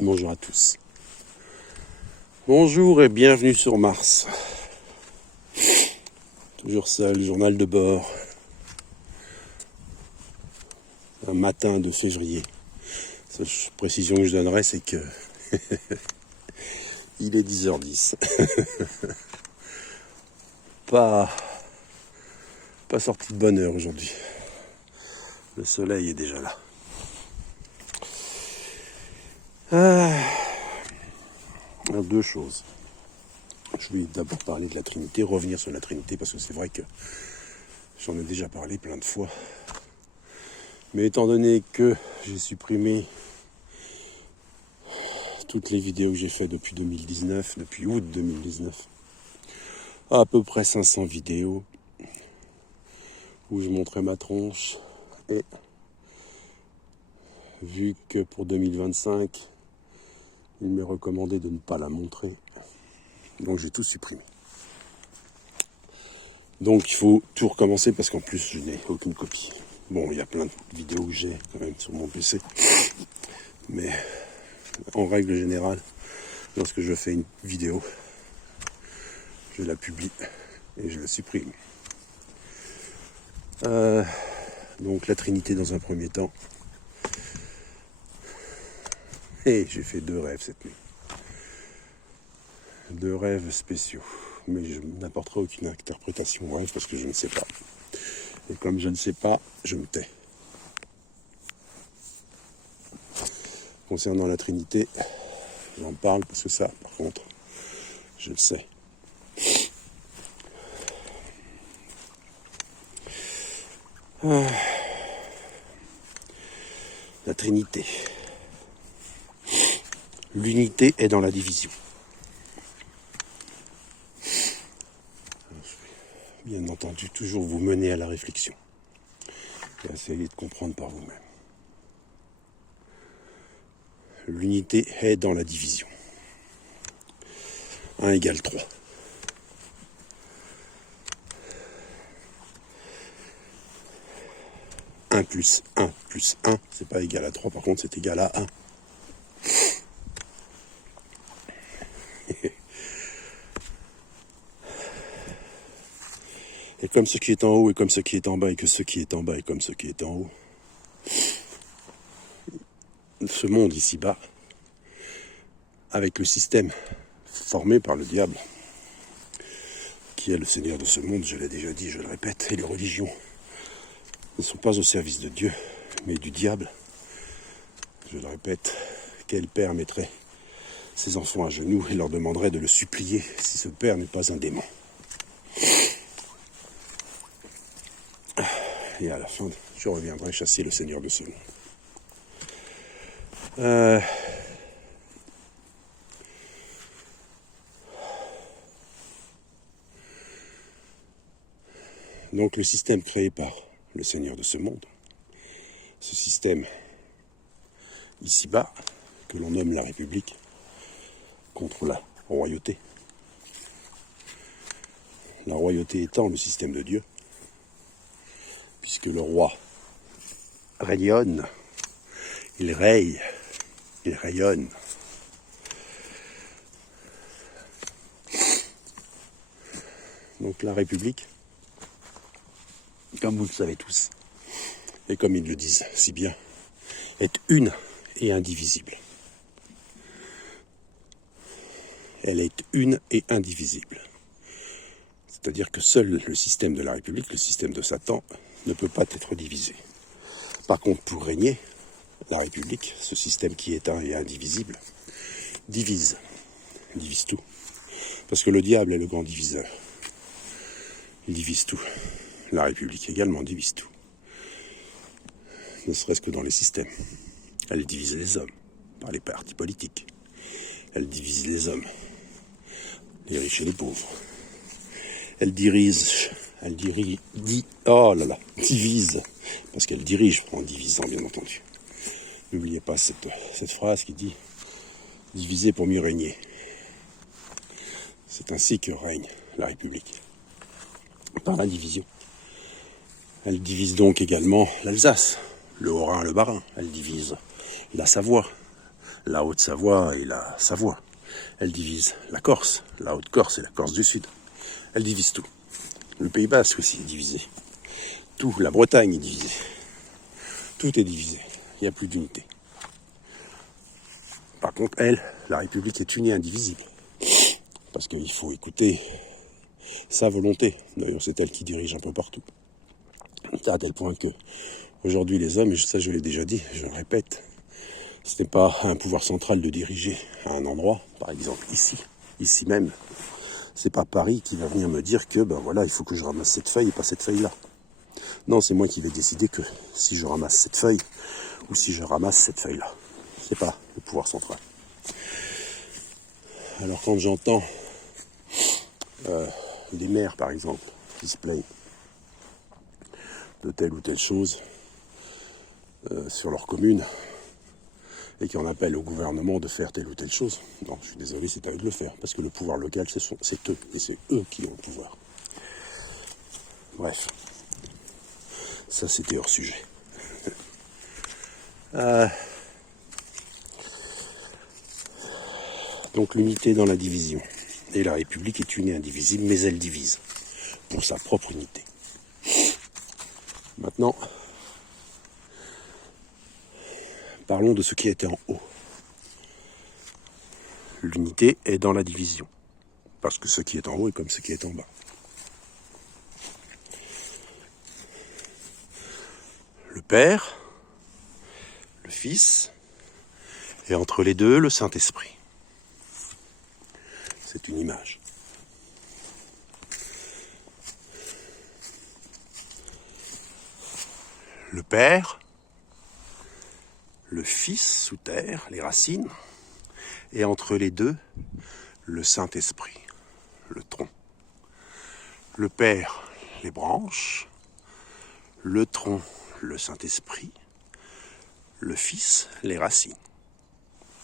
Bonjour à tous. Bonjour et bienvenue sur Mars. Toujours seul, journal de bord. Un matin de février. La précision que je donnerai, c'est que il est 10h10. Pas sorti de bonne heure aujourd'hui. Le soleil est déjà là. Deux choses. Je vais d'abord parler de la Trinité, revenir sur la Trinité, parce que c'est vrai que j'en ai déjà parlé plein de fois. Mais étant donné que j'ai supprimé toutes les vidéos que j'ai faites depuis 2019, depuis août 2019, à peu près 500 vidéos, où je montrais ma tronche, et vu que pour 2025, il m'est recommandé de ne pas la montrer, donc j'ai tout supprimé. Donc il faut tout recommencer parce qu'en plus je n'ai aucune copie. Bon, il y a plein de vidéos que j'ai quand même sur mon PC, mais en règle générale, lorsque je fais une vidéo, je la publie et je la supprime. Donc la Trinité dans un premier temps. Et j'ai fait 2 rêves cette nuit. 2 rêves spéciaux. Mais je n'apporterai aucune interprétation au rêve parce que je ne sais pas. Et comme je ne sais pas, je me tais. Concernant la Trinité, j'en parle parce que ça, par contre, je le sais. La Trinité. L'unité est dans la division. Bien entendu, toujours vous mener à la réflexion et essayer de comprendre par vous-même. L'unité est dans la division. 1 égale 3. Un plus 1 plus 1, c'est pas égal à 3, par contre c'est égal à 1. Et comme ce qui est en haut est comme ce qui est en bas, et que ce qui est en bas est comme ce qui est en haut, ce monde ici-bas, avec le système formé par le diable, qui est le seigneur de ce monde, je l'ai déjà dit, je le répète, et les religions ne sont pas au service de Dieu, mais du diable. Je le répète, quel père mettrait ses enfants à genoux et leur demanderait de le supplier si ce père n'est pas un démon? Et à la fin, je reviendrai chasser le seigneur de ce monde. Donc le système créé par le seigneur de ce monde, ce système ici-bas, que l'on nomme la République, contre la royauté. La royauté étant le système de Dieu, puisque le roi rayonne, il raye, il rayonne. Donc la République, comme vous le savez tous, et comme ils le disent si bien, est une et indivisible. Elle est une et indivisible. C'est-à-dire que seul le système de la République, le système de Satan, ne peut pas être divisé. Par contre, pour régner, la République, ce système qui est un et indivisible, divise tout. Parce que le diable est le grand diviseur. Il divise tout. La République également divise tout. Ne serait-ce que dans les systèmes. Elle divise les hommes par les partis politiques. Elle divise les hommes, les riches et les pauvres. Elle divise, parce qu'elle dirige en divisant, bien entendu. N'oubliez pas cette phrase qui dit « diviser pour mieux régner ». C'est ainsi que règne la République, par la division. Elle divise donc également l'Alsace, le Haut-Rhin, le Bas-Rhin. Elle divise la Savoie, la Haute-Savoie et la Savoie. Elle divise la Corse, la Haute-Corse et la Corse du Sud. Elle divise tout. Le Pays Basque aussi est divisé. Tout, la Bretagne est divisée. Tout est divisé. Il n'y a plus d'unité. Par contre, elle, la République est unie et indivisible. Parce qu'il faut écouter sa volonté. D'ailleurs, c'est elle qui dirige un peu partout. À tel point que, aujourd'hui, les hommes, et ça je l'ai déjà dit, je le répète, ce n'est pas un pouvoir central de diriger à un endroit, par exemple ici même. C'est pas Paris qui va venir me dire que, ben voilà, il faut que je ramasse cette feuille et pas cette feuille-là. Non, c'est moi qui vais décider que si je ramasse cette feuille ou si je ramasse cette feuille-là. C'est pas le pouvoir central. Alors quand j'entends des maires, par exemple, qui se plaignent de telle ou telle chose sur leur commune et qui en appellent au gouvernement de faire telle ou telle chose, non, je suis désolé, c'est à eux de le faire, parce que le pouvoir local, c'est eux, et c'est eux qui ont le pouvoir. Bref, ça c'était hors sujet. Donc l'unité dans la division. Et la République est unie et indivisible, mais elle divise pour sa propre unité. Maintenant, parlons de ce qui était en haut. L'unité est dans la division, parce que ce qui est en haut est comme ce qui est en bas. Le Père, le Fils, et entre les deux, le Saint-Esprit. C'est une image. Le Père, le Fils sous terre, les racines, et entre les deux, le Saint-Esprit, le tronc. Le Père, les branches, le tronc, le Saint-Esprit, le Fils, les racines.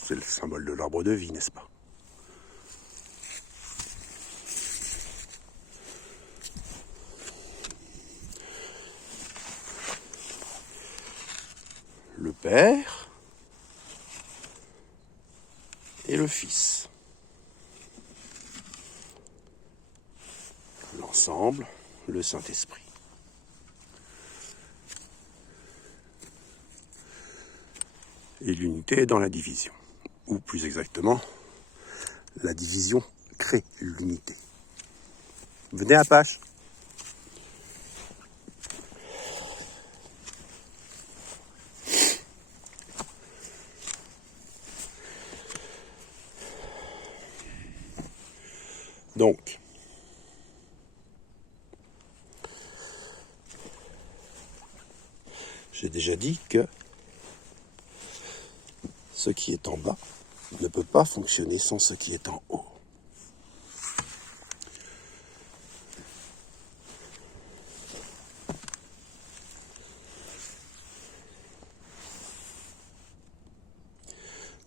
C'est le symbole de l'arbre de vie, n'est-ce pas? Le Père et le Fils. L'ensemble, le Saint-Esprit. Et l'unité est dans la division. Ou plus exactement, la division crée l'unité. Venez Apache. Donc, j'ai déjà dit que ce qui est en bas ne peut pas fonctionner sans ce qui est en haut.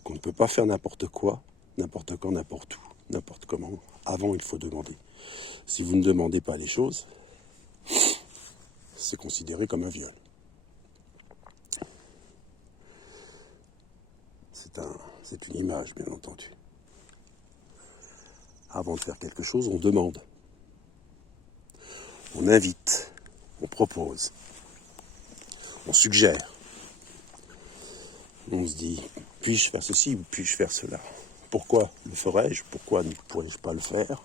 Qu'on ne peut pas faire n'importe quoi, n'importe quand, n'importe où, n'importe comment. Avant, il faut demander. Si vous ne demandez pas les choses, c'est considéré comme un viol. C'est une image, bien entendu. Avant de faire quelque chose, on demande. On invite. On propose. On suggère. On se dit, puis-je faire ceci ou puis-je faire cela? Pourquoi le ferais-je? Pourquoi ne pourrais-je pas le faire?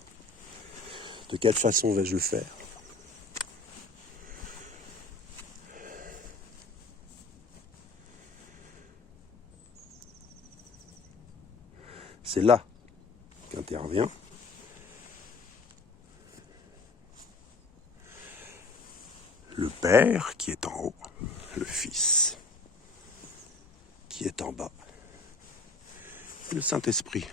De quelle façon vais-je le faire? C'est là qu'intervient le Père qui est en haut, le Fils qui est en bas, et le Saint-Esprit.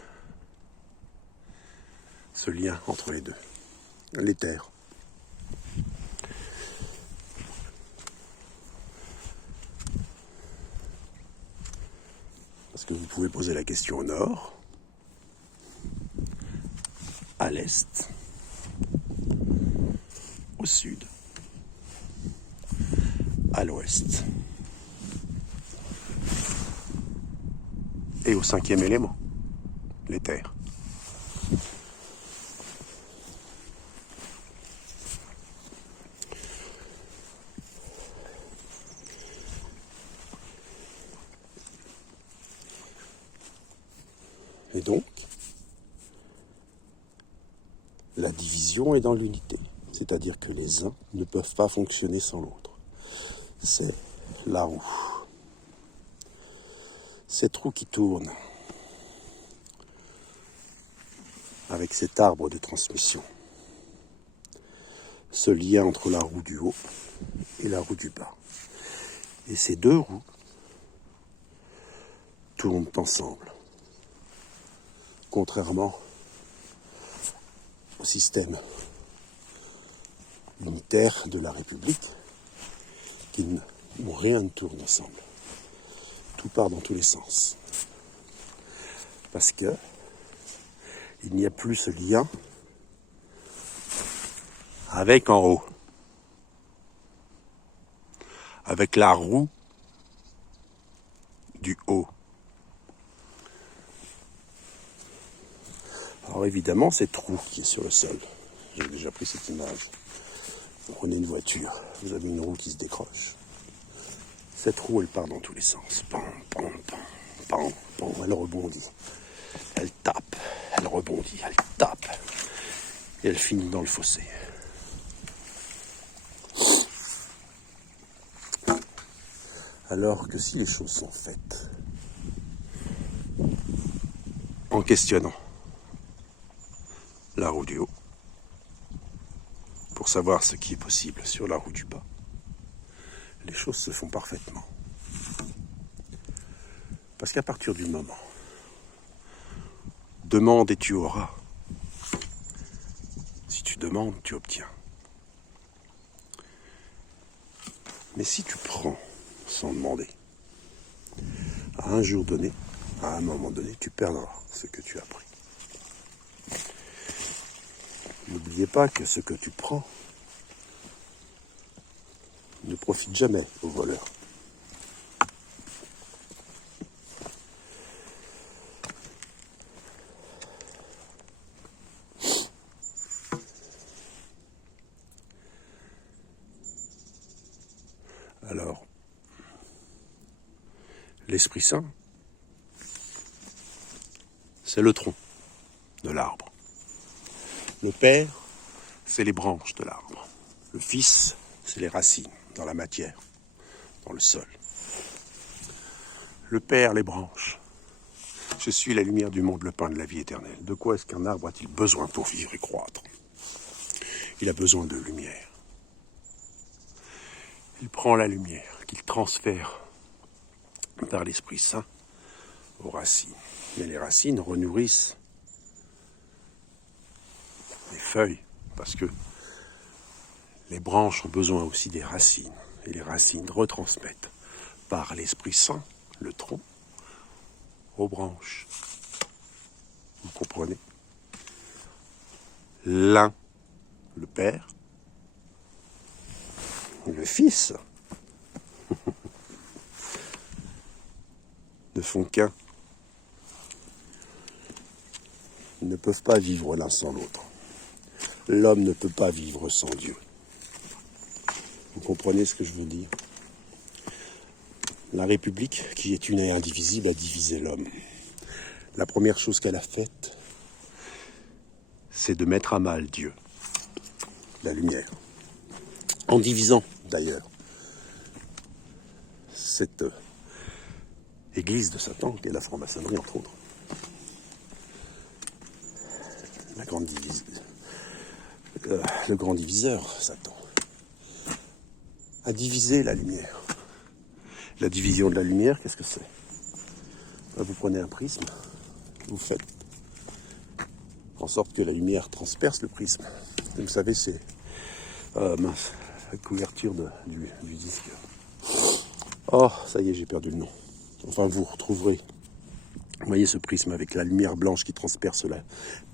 Ce lien entre les deux, l'éther. Parce que vous pouvez poser la question au nord, à l'est, au sud, à l'ouest et au cinquième élément, l'éther. Et donc, la division est dans l'unité. C'est-à-dire que les uns ne peuvent pas fonctionner sans l'autre. C'est la roue. Cette roue qui tourne avec cet arbre de transmission. Ce lien entre la roue du haut et la roue du bas. Et ces deux roues tournent ensemble. Contrairement au système unitaire de la République, où rien ne tourne ensemble. Tout part dans tous les sens. Parce que il n'y a plus ce lien avec en haut. Avec la roue du haut. Alors évidemment, cette roue qui est sur le sol, j'ai déjà pris cette image. Vous prenez une voiture, vous avez une roue qui se décroche. Cette roue, elle part dans tous les sens. Pam, pam, pam, pam, pam, elle rebondit. Elle tape, elle rebondit, elle tape. Et elle finit dans le fossé. Alors que si les choses sont faites en questionnant la roue du haut, pour savoir ce qui est possible sur la roue du bas, les choses se font parfaitement. Parce qu'à partir du moment, demande et tu auras. Si tu demandes, tu obtiens. Mais si tu prends sans demander, à un jour donné, à un moment donné, tu perdras ce que tu as pris. N'oubliez pas que ce que tu prends ne profite jamais aux voleurs. Alors, l'Esprit Saint, c'est le tronc de l'arbre. Le Père, c'est les branches de l'arbre. Le Fils, c'est les racines, dans la matière, dans le sol. Le Père, les branches. Je suis la lumière du monde, le pain de la vie éternelle. De quoi est-ce qu'un arbre a-t-il besoin pour vivre et croître? Il a besoin de lumière. Il prend la lumière qu'il transfère par l'Esprit Saint aux racines. Mais les racines renourrissent les feuilles, parce que les branches ont besoin aussi des racines. Et les racines retransmettent par l'Esprit Saint, le tronc, aux branches. Vous comprenez? L'un, le Père, le Fils, ne font qu'un. Ils ne peuvent pas vivre l'un sans l'autre. L'homme ne peut pas vivre sans Dieu. Vous comprenez ce que je veux dire? La République, qui est une et indivisible, a divisé l'homme. La première chose qu'elle a faite, c'est de mettre à mal Dieu, la lumière. En divisant, d'ailleurs, cette église de Satan, qui est la franc-maçonnerie, entre autres. La grande le grand diviseur, Satan, a divisé la lumière. La division de la lumière, qu'est-ce que c'est? Vous prenez un prisme, vous faites en sorte que la lumière transperce le prisme. Et vous savez, c'est la couverture du disque. Oh, ça y est, j'ai perdu le nom. Enfin, vous retrouverez, vous voyez ce prisme avec la lumière blanche qui transperce la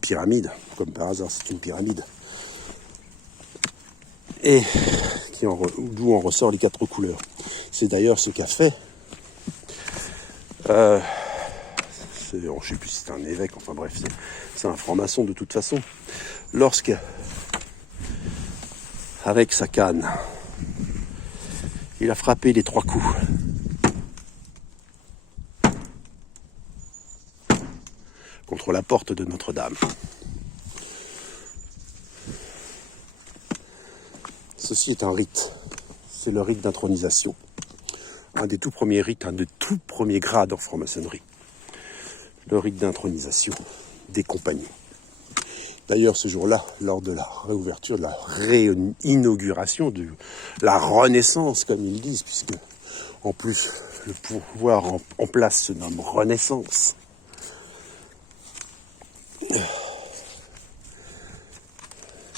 pyramide, comme par hasard, c'est une pyramide. Et d'où en ressort les 4 couleurs. C'est d'ailleurs ce qu'a fait je ne sais plus si c'est un évêque, enfin bref, c'est un franc-maçon de toute façon, lorsque, avec sa canne, il a frappé les 3 coups contre la porte de Notre-Dame. Ceci est un rite, c'est le rite d'intronisation. Un des tout premiers rites, un des tout premiers grades en franc-maçonnerie. Le rite d'intronisation des compagnons. D'ailleurs, ce jour-là, lors de la réouverture, de la réinauguration, de la renaissance, comme ils disent, puisque en plus le pouvoir en place se nomme Renaissance.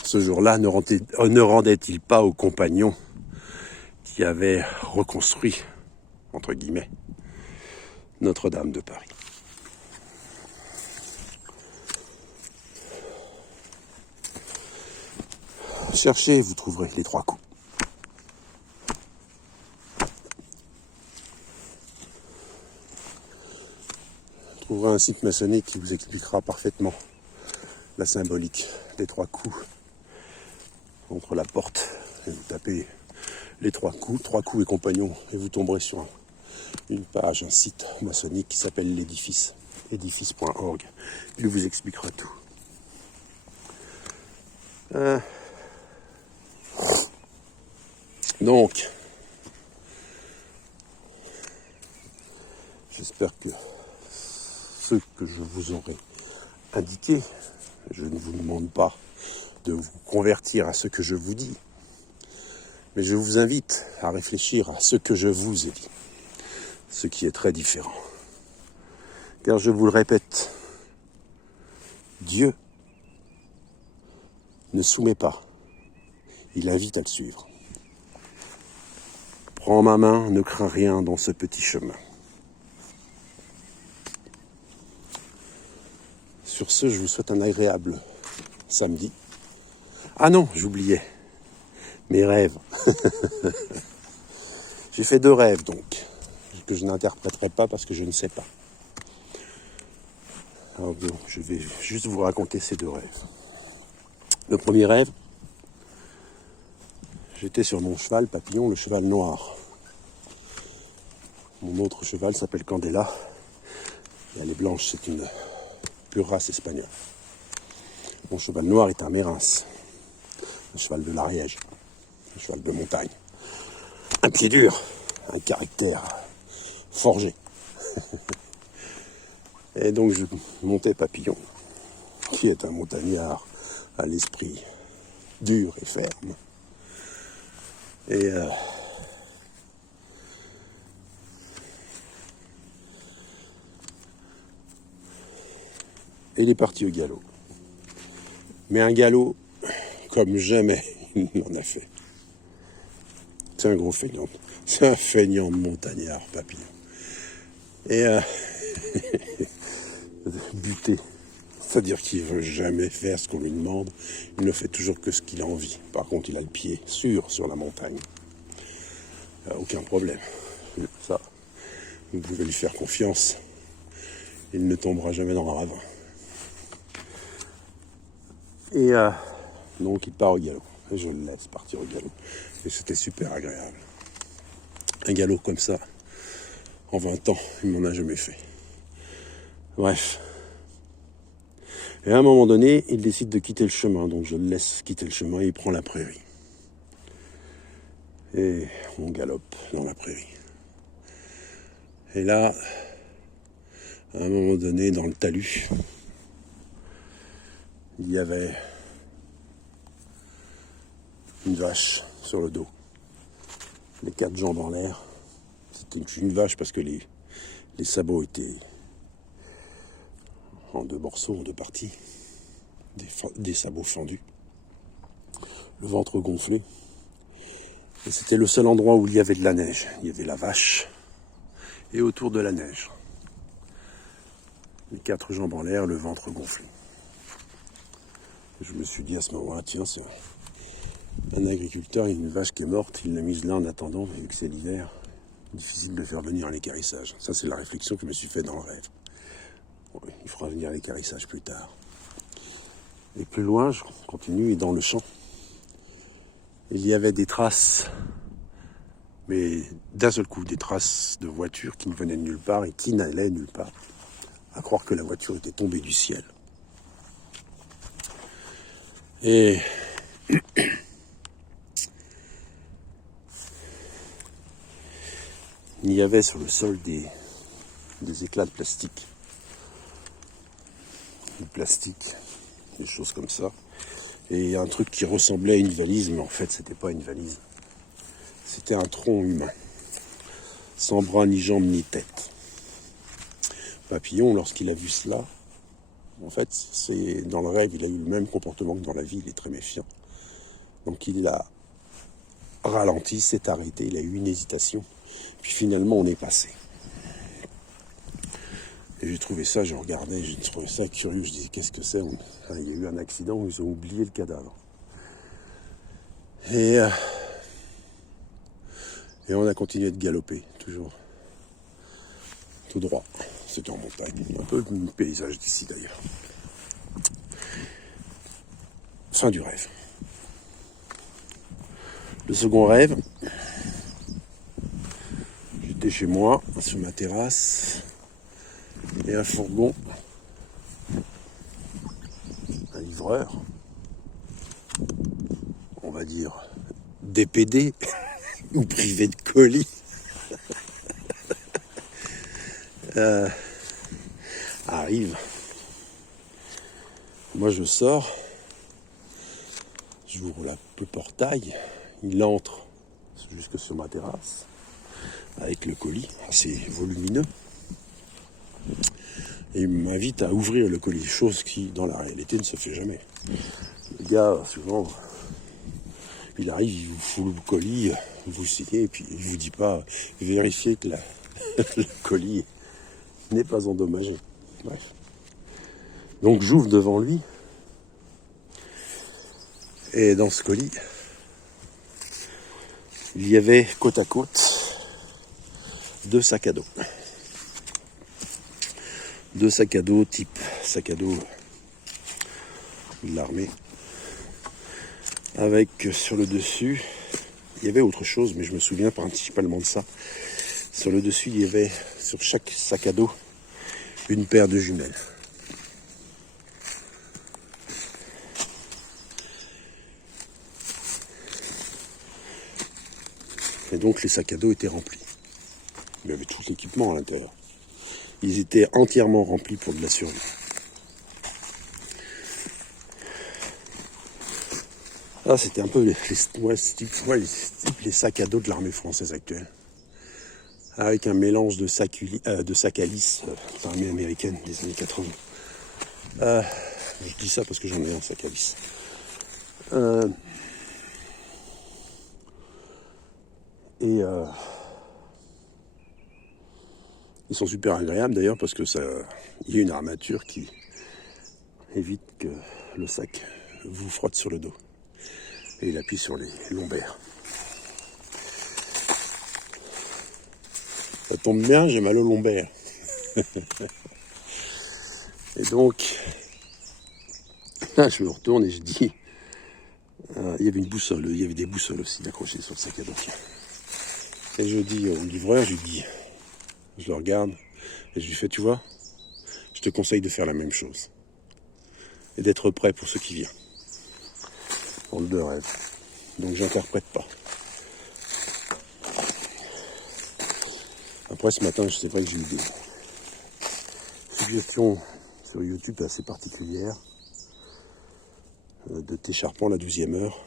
Ce jour-là, ne rendait-il pas aux compagnons qui avaient reconstruit, entre guillemets, Notre-Dame de Paris. Cherchez, vous trouverez les 3 coups. Vous trouverez un site maçonnique qui vous expliquera parfaitement la symbolique des 3 coups contre la porte. Et vous tapez les 3 coups et compagnons, et vous tomberez sur une page, un site maçonnique qui s'appelle l'édifice, édifice.org. Il vous expliquera tout. Donc, j'espère que ce que je vous aurai indiqué, je ne vous demande pas de vous convertir à ce que je vous dis, mais je vous invite à réfléchir à ce que je vous ai dit, ce qui est très différent. Car je vous le répète, Dieu ne soumet pas, il invite à le suivre. Prends ma main, ne crains rien dans ce petit chemin. Sur ce, je vous souhaite un agréable samedi. Ah non, j'oubliais, mes rêves. J'ai fait 2 rêves donc, que je n'interpréterai pas parce que je ne sais pas. Alors bon, je vais juste vous raconter ces 2 rêves. Le premier rêve, j'étais sur mon cheval, Papillon, le cheval noir. Mon autre cheval s'appelle Candela. Et elle est blanche, c'est une pure race espagnole. Mon cheval noir est un Mérins, un cheval de l'Ariège, un cheval de montagne. Un pied dur, un caractère forgé. Et donc je montais Papillon, qui est un montagnard à l'esprit dur et ferme. Et il est parti au galop. Mais un galop comme jamais il n'en a fait. C'est un gros feignant. C'est un feignant de montagnard, Papillon. Et buté. C'est-à-dire qu'il ne veut jamais faire ce qu'on lui demande. Il ne fait toujours que ce qu'il a envie. Par contre, il a le pied sûr sur la montagne. Aucun problème. Ça, vous pouvez lui faire confiance. Il ne tombera jamais dans un ravin. Et donc, il part au galop. Je le laisse partir au galop. Et c'était super agréable. Un galop comme ça, en 20 ans, il m'en a jamais fait. Bref. Et à un moment donné, il décide de quitter le chemin. Donc je le laisse quitter le chemin et il prend la prairie. Et on galope dans la prairie. Et là, à un moment donné, dans le talus, il y avait une vache sur le dos. Les 4 jambes en l'air. C'était une vache parce que les sabots étaient en 2 morceaux, en 2 parties. Des sabots fendus. Le ventre gonflé. Et c'était le seul endroit où il y avait de la neige. Il y avait la vache et autour de la neige. Les 4 jambes en l'air, le ventre gonflé. Et je me suis dit à ce moment-là, tiens, c'est un agriculteur, il y a une vache qui est morte, il l'a mise là en attendant, vu que c'est l'hiver, difficile de faire venir un équarrissage. Ça, c'est la réflexion que je me suis fait dans le rêve. Il fera venir l'équarrissage plus tard. Et plus loin, je continue, et dans le champ, il y avait des traces, mais d'un seul coup, des traces de voitures qui ne venaient de nulle part et qui n'allaient nulle part. À croire que la voiture était tombée du ciel. Et il y avait sur le sol des éclats de plastique. Du plastique, des choses comme ça. Et un truc qui ressemblait à une valise, mais en fait c'était pas une valise. C'était un tronc humain. Sans bras, ni jambes, ni tête. Papillon, lorsqu'il a vu cela, en fait, c'est dans le rêve, il a eu le même comportement que dans la vie, il est très méfiant. Donc il a ralenti, s'est arrêté, il a eu une hésitation. Puis finalement, on est passé. Et j'ai trouvé ça, je regardais, j'ai trouvé ça curieux. Je disais, qu'est-ce que c'est? Il y a eu un accident où ils ont oublié le cadavre. Et on a continué de galoper, toujours tout droit. C'était en montagne, un peu le paysage d'ici d'ailleurs. Fin du rêve. Le second rêve, j'étais chez moi, sur ma terrasse, et un fourgon, un livreur, on va dire DPD ou privé de colis, arrive. Moi je sors, j'ouvre le portail, il entre jusque sur ma terrasse avec le colis assez volumineux et il m'invite à ouvrir le colis, chose qui dans la réalité ne se fait jamais. Le gars souvent il arrive, il vous fout le colis, vous signez et puis il vous dit pas vérifier que le colis n'est pas endommagé. Bref. Donc j'ouvre devant lui et dans ce colis il y avait côte à côte 2 sacs à dos. 2 sacs à dos type sac à dos de l'armée. Avec sur le dessus, il y avait autre chose, mais je me souviens principalement de ça. Sur le dessus, il y avait sur chaque sac à dos une paire de jumelles. Et donc les sacs à dos étaient remplis. Il y avait tout l'équipement à l'intérieur. Ils étaient entièrement remplis pour de la survie. Ah, c'était un peu les sacs à dos de l'armée française actuelle. Avec un mélange de sacs à lisse de l'armée américaine des années 80. Je dis ça parce que j'en ai un sac à lisse. Ils sont super agréables d'ailleurs parce que il y a une armature qui évite que le sac vous frotte sur le dos. Et il appuie sur les lombaires. Ça tombe bien, j'ai mal au lombaire. Et donc, là, je me retourne et je dis, il y avait une boussole, il y avait des boussoles aussi accrochées sur le sac à dos. Et je dis au livreur, je le regarde, et je lui fais, tu vois, je te conseille de faire la même chose. Et d'être prêt pour ce qui vient. Dans le 2 rêve. Donc j'interprète pas. Après ce matin, c'est vrai que j'ai eu des suggestions sur YouTube assez particulières de Técharpant, la 12e heure.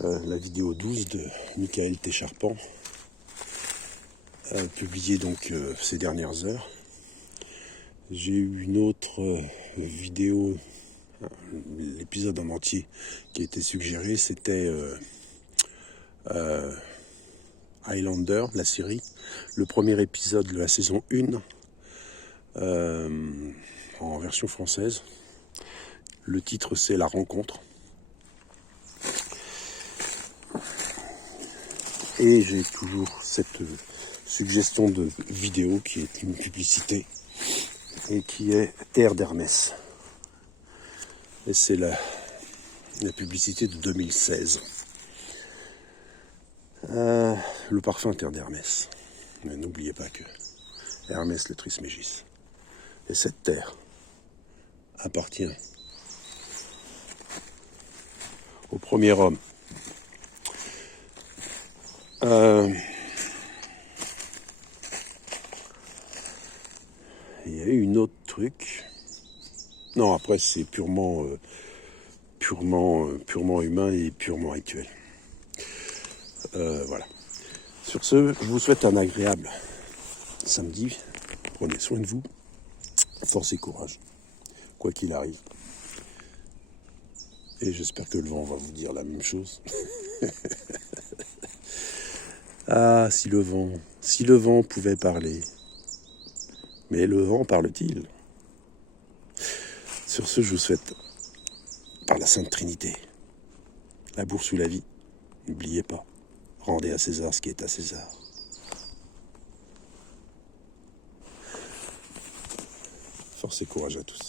La vidéo 12 de Michael Técharpant, publiée donc ces dernières heures. J'ai eu une autre vidéo, l'épisode en entier qui a été suggéré, c'était Highlander, la série, le premier épisode de la saison 1 en version française. Le titre c'est La Rencontre. Et j'ai toujours cette suggestion de vidéo qui est une publicité et qui est Terre d'Hermès. Et c'est la publicité de 2016. Le parfum Terre d'Hermès. Mais n'oubliez pas que Hermès le Trismégis. Et cette terre appartient au premier homme. Il y a eu une autre truc. Non, après c'est purement humain et purement rituel. Voilà. Sur ce, je vous souhaite un agréable samedi. Prenez soin de vous. Force et courage, quoi qu'il arrive. Et j'espère que le vent va vous dire la même chose. Ah, si le vent pouvait parler. Mais le vent parle-t-il? Sur ce, je vous souhaite, par la Sainte Trinité, la bourse ou la vie, n'oubliez pas, rendez à César ce qui est à César. Force et courage à tous.